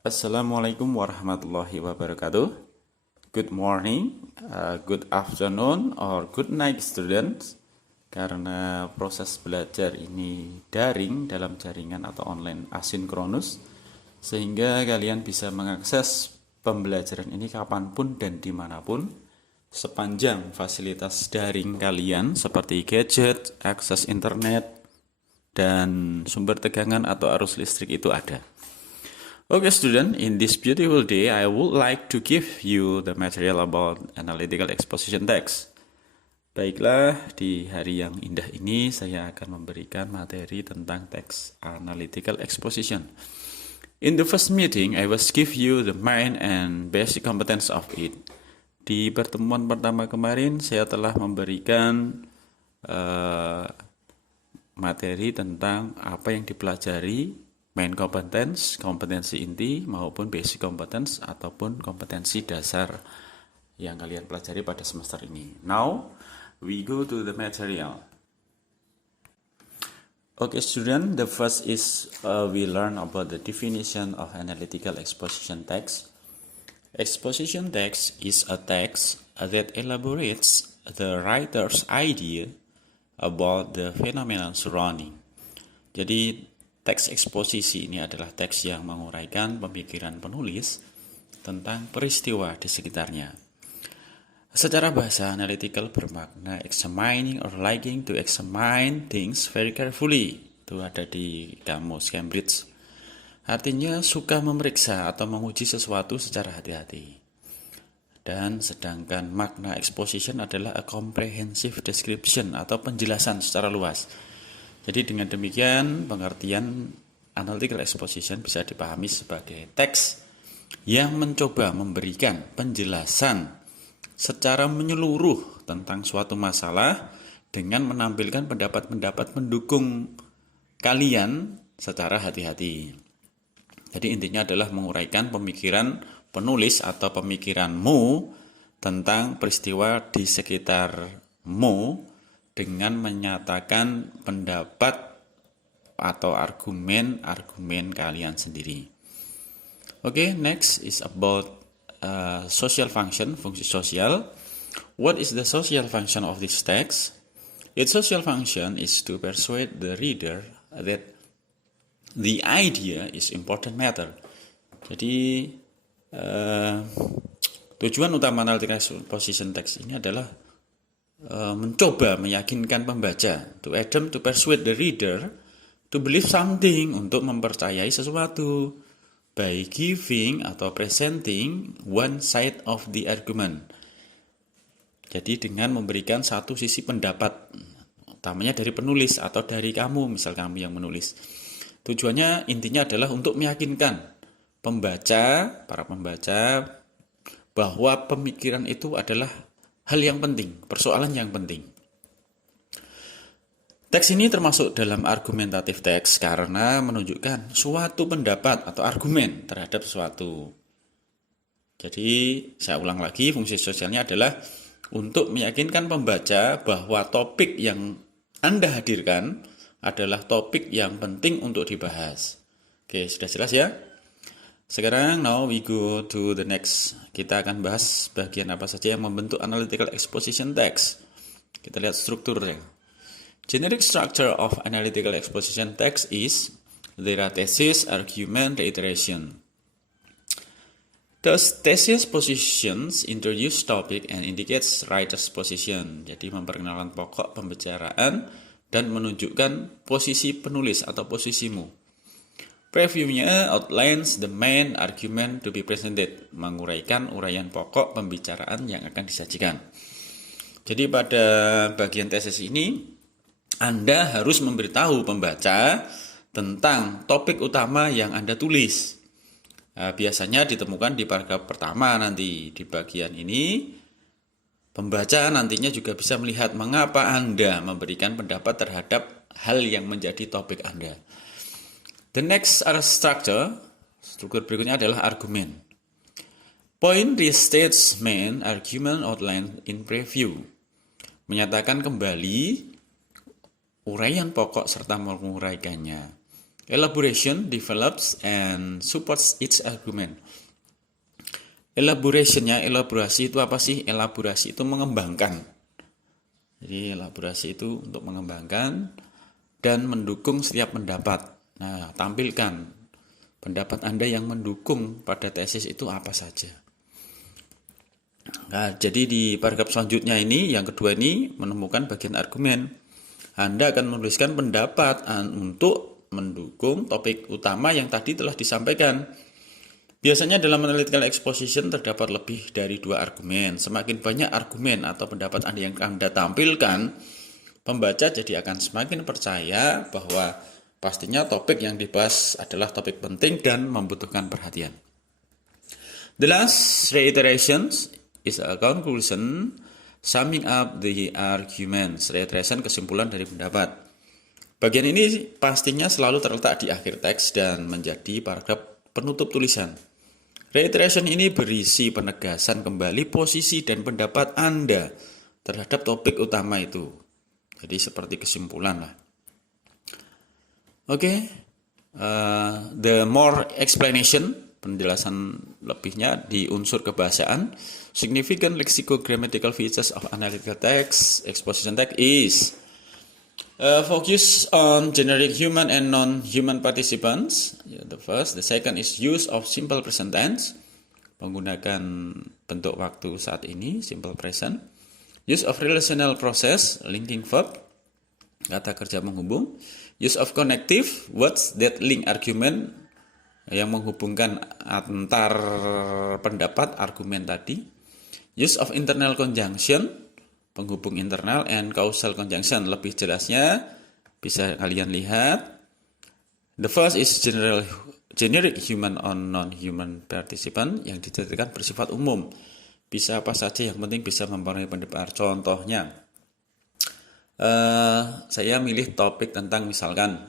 Assalamualaikum warahmatullahi wabarakatuh. Good morning, good afternoon, or good night students. Karena proses belajar ini daring dalam jaringan atau online asinkronus, sehingga kalian bisa mengakses pembelajaran ini kapanpun dan dimanapun, sepanjang fasilitas daring kalian seperti gadget, akses internet, dan sumber tegangan atau arus listrik itu ada. Okay, student, in this beautiful day, I would like to give you the material about analytical exposition text. Baiklah, di hari yang indah ini saya akan memberikan materi tentang text analytical exposition. In the first meeting, I will give you the main and basic competence of it. Di pertemuan pertama kemarin, saya telah memberikan materi tentang apa yang dipelajari, main competence, kompetensi inti, maupun basic competence ataupun kompetensi dasar yang kalian pelajari pada semester ini. Now, we go to the material. Okay, student, the first is we learn about the definition of analytical exposition text. Exposition text is a text that elaborates the writer's idea about the phenomenon surrounding. Jadi, teks eksposisi ini adalah teks yang menguraikan pemikiran penulis tentang peristiwa di sekitarnya. Secara bahasa, analytical bermakna examining or liking to examine things very carefully. Itu ada di kamus Cambridge. Artinya suka memeriksa atau menguji sesuatu secara hati-hati. Dan sedangkan makna exposition adalah a comprehensive description atau penjelasan secara luas. Jadi dengan demikian pengertian analytical exposition bisa dipahami sebagai teks yang mencoba memberikan penjelasan secara menyeluruh tentang suatu masalah dengan menampilkan pendapat-pendapat mendukung kalian secara hati-hati. Jadi intinya adalah menguraikan pemikiran penulis atau pemikiranmu tentang peristiwa di sekitarmu dengan menyatakan pendapat atau argumen kalian sendiri. Okay, next is about social function, fungsi sosial. What is the social function of this text? Its social function is to persuade the reader that the idea is important matter. Jadi tujuan utama analytical exposition text ini adalah mencoba meyakinkan pembaca, to attempt to persuade the reader to believe something, untuk mempercayai sesuatu, by giving atau presenting one side of the argument. Jadi dengan memberikan satu sisi pendapat, utamanya dari penulis atau dari kamu, misal kamu yang menulis. Tujuannya intinya adalah untuk meyakinkan para pembaca bahwa pemikiran itu adalah hal yang penting, persoalan yang penting. Teks ini termasuk dalam argumentatif teks karena menunjukkan suatu pendapat atau argumen terhadap sesuatu. Jadi, saya ulang lagi, fungsi sosialnya adalah untuk meyakinkan pembaca bahwa topik yang Anda hadirkan adalah topik yang penting untuk dibahas. Oke, sudah jelas ya? Sekarang, now we go to the next. Kita akan bahas bagian apa saja yang membentuk analytical exposition text. Kita lihat strukturnya. Generic structure of analytical exposition text is there are thesis, argument, reiteration. The thesis positions introduce topic and indicates writer's position. Jadi memperkenalkan pokok pembicaraan dan menunjukkan posisi penulis atau posisimu. Previewnya outlines the main argument to be presented, menguraikan uraian pokok pembicaraan yang akan disajikan. Jadi pada bagian tesis ini, Anda harus memberitahu pembaca tentang topik utama yang Anda tulis. Biasanya ditemukan di paragraf pertama nanti. Di bagian ini, pembaca nantinya juga bisa melihat mengapa Anda memberikan pendapat terhadap hal yang menjadi topik Anda. The next struktur berikutnya adalah argumen. Point restates main argument outline in preview. Menyatakan kembali uraian pokok serta menguraikannya. Elaboration develops and supports its argument. Elaborasi itu apa sih? Elaborasi itu mengembangkan. Jadi elaborasi itu untuk mengembangkan dan mendukung setiap pendapat. Nah, tampilkan pendapat Anda yang mendukung pada tesis itu apa saja. Nah, jadi di paragraf selanjutnya ini, yang kedua ini, menemukan bagian argumen. Anda akan menuliskan pendapat untuk mendukung topik utama yang tadi telah disampaikan. Biasanya dalam analytical exposition terdapat lebih dari 2 argumen. Semakin banyak argumen atau pendapat yang Anda tampilkan, pembaca jadi akan semakin percaya bahwa pastinya topik yang dibahas adalah topik penting dan membutuhkan perhatian. The last reiteration is a conclusion summing up the arguments. Reiteration kesimpulan dari pendapat. Bagian ini pastinya selalu terletak di akhir teks dan menjadi paragraf penutup tulisan. Reiteration ini berisi penegasan kembali posisi dan pendapat Anda terhadap topik utama itu. Jadi seperti kesimpulan lah. Oke, the more explanation, penjelasan lebihnya di unsur kebahasaan. Significant lexicogrammatical features of analytical text, exposition text is focus on generic human and non-human participants. The first, the second is use of simple present tense, menggunakan bentuk waktu saat ini, simple present. Use of relational process, linking verb, kata kerja menghubung. Use of connective words that link argument, yang menghubungkan antar pendapat argumen tadi. Use of internal conjunction, penghubung internal, and causal conjunction. Lebih jelasnya bisa kalian lihat. The first is generic human on non-human participant, yang dijadikan bersifat umum. Bisa apa saja, yang penting bisa mempengaruhi pendapat. Contohnya, saya milih topik tentang misalkan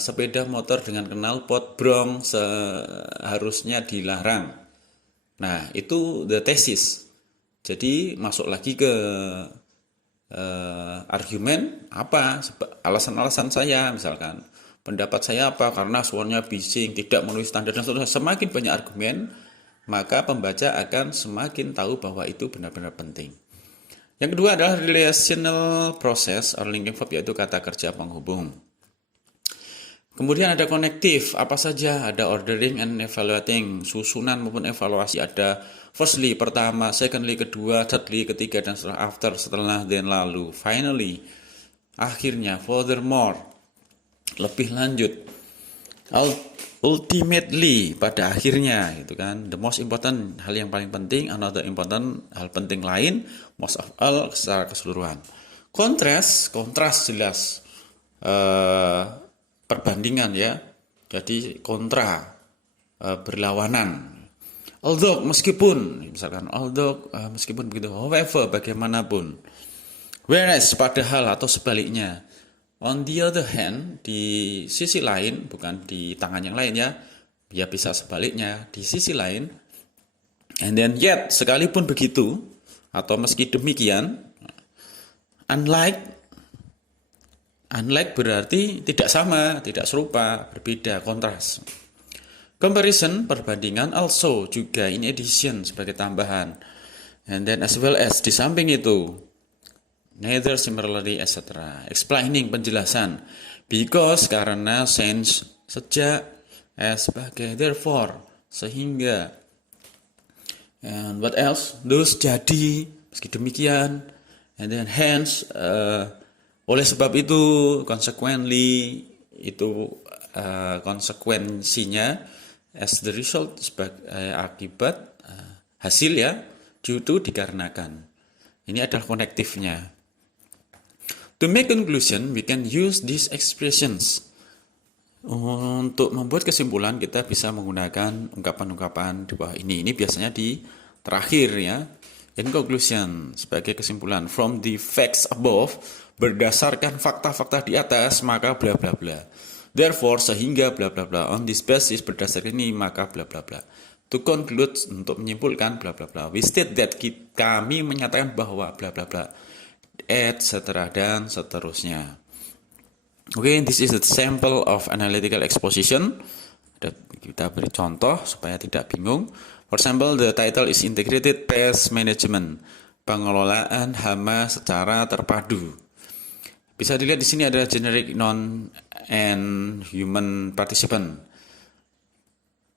sepeda motor dengan knalpot brong seharusnya dilarang. Nah, itu the thesis. Jadi masuk lagi ke argumen apa, alasan-alasan saya, misalkan pendapat saya apa, karena suaranya bising, tidak memenuhi standar dan seterusnya. Semakin banyak argumen, maka pembaca akan semakin tahu bahwa itu benar-benar penting. Yang kedua adalah relational process or linking verb, yaitu kata kerja penghubung. Kemudian ada connective, apa saja? Ada ordering and evaluating, susunan maupun evaluasi. Ada firstly, pertama, secondly, kedua, thirdly, ketiga, dan setelah, after, setelah, then, lalu, finally, akhirnya, furthermore, lebih lanjut, ultimately, pada akhirnya, gitu kan. The most important, hal yang paling penting, another important, hal penting lain, most of all, secara keseluruhan. Kontras jelas, perbandingan ya, jadi kontra, berlawanan. Although, meskipun, misalkan meskipun begitu, however, bagaimanapun. Whereas, padahal atau sebaliknya. On the other hand, di sisi lain, bukan di tangan yang lain ya, ya bisa sebaliknya, di sisi lain. And then yet, sekalipun begitu, atau meski demikian, unlike berarti tidak sama, tidak serupa, berbeda, kontras. Comparison, perbandingan, also, juga, in addition, sebagai tambahan. And then as well as, di samping itu, neither, similarly, etc. Explaining, penjelasan. Because, karena, since, sejak, as, sebagai, therefore, sehingga. And what else? Thus, jadi, meski demikian. And then hence, oleh sebab itu, consequently, itu konsekuensinya, as the result, sebagai akibat, hasil ya, due to, dikarenakan. Ini adalah konektifnya. To make conclusion, we can use these expressions. Untuk membuat kesimpulan, kita bisa menggunakan ungkapan-ungkapan di bawah ini. Ini biasanya di terakhir ya. In conclusion, sebagai kesimpulan, from the facts above, berdasarkan fakta-fakta di atas, maka bla bla bla. Therefore, sehingga bla bla bla. On this basis, berdasarkan ini, maka bla bla bla. To conclude, untuk menyimpulkan bla bla bla. We state that, kami menyatakan bahwa bla bla bla. Etc. dan seterusnya. Okay, this is a sample of analytical exposition. Kita beri contoh supaya tidak bingung. For example, the title is Integrated Pest Management, pengelolaan hama secara terpadu. Bisa dilihat di sini ada generic noun and human participant.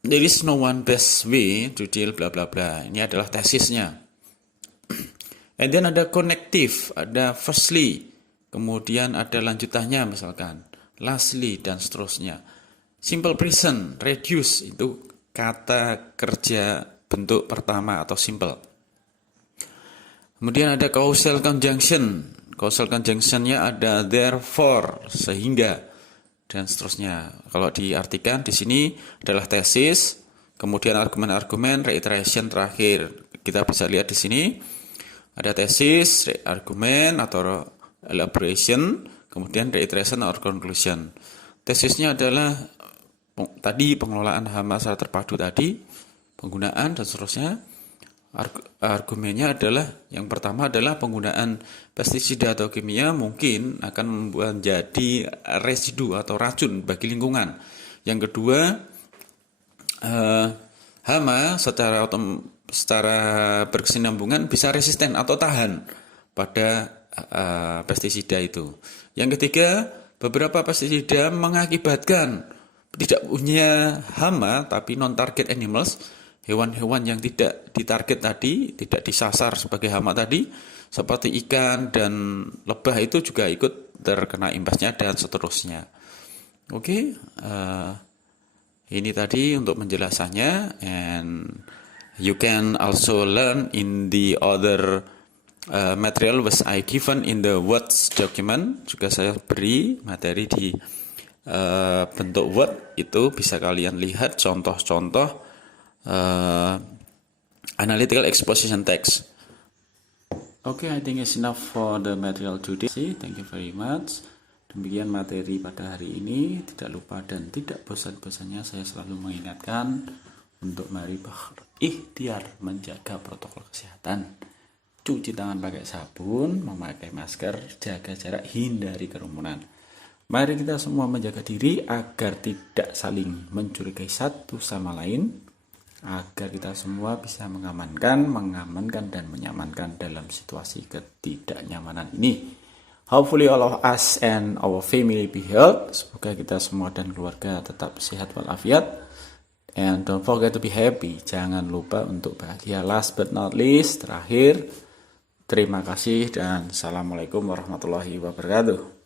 There is no one best way to deal bla bla bla. Ini adalah tesisnya. And then ada connective, ada firstly, kemudian ada lanjutannya misalkan lastly dan seterusnya. Simple present, reduce itu kata kerja bentuk pertama atau simple. Kemudian ada causal conjunction. Causal conjunction-nya ada therefore, sehingga dan seterusnya. Kalau diartikan di sini adalah tesis, kemudian argumen-argumen, reiteration terakhir. Kita bisa lihat di sini ada tesis, argumen atau elaboration, kemudian reiteration or conclusion. Tesisnya adalah tadi pengelolaan hama secara terpadu tadi, penggunaan dan seterusnya. Argumennya adalah yang pertama adalah penggunaan pestisida atau kimia mungkin akan menjadi residu atau racun bagi lingkungan. Yang kedua, hama secara berkesinambungan bisa resisten atau tahan pada pestisida itu. Yang ketiga, beberapa pestisida mengakibatkan tidak punya hama tapi non-target animals, hewan-hewan yang tidak ditarget tadi, tidak disasar sebagai hama tadi, seperti ikan dan lebah itu juga ikut terkena imbasnya dan seterusnya. Oke, ini tadi untuk penjelasannya, and you can also learn in the other material was I given in the words document. Juga saya beri materi di bentuk Word, itu bisa kalian lihat contoh-contoh analytical exposition text. Okay, I think it's enough for the material today. Thank you very much. Demikian materi pada hari ini. Tidak lupa dan tidak bosan-bosannya saya selalu mengingatkan untuk mari berikhtiar menjaga protokol kesehatan. Cuci tangan pakai sabun, memakai masker, jaga jarak, hindari kerumunan. Mari kita semua menjaga diri agar tidak saling mencurigai satu sama lain, agar kita semua bisa mengamankan dan menyamankan dalam situasi ketidaknyamanan ini. Hopefully all of us and our family be healthy. Semoga kita semua dan keluarga tetap sehat walafiat. And don't forget to be happy. Jangan lupa untuk bahagia. Last but not least, terakhir, terima kasih dan assalamualaikum warahmatullahi wabarakatuh.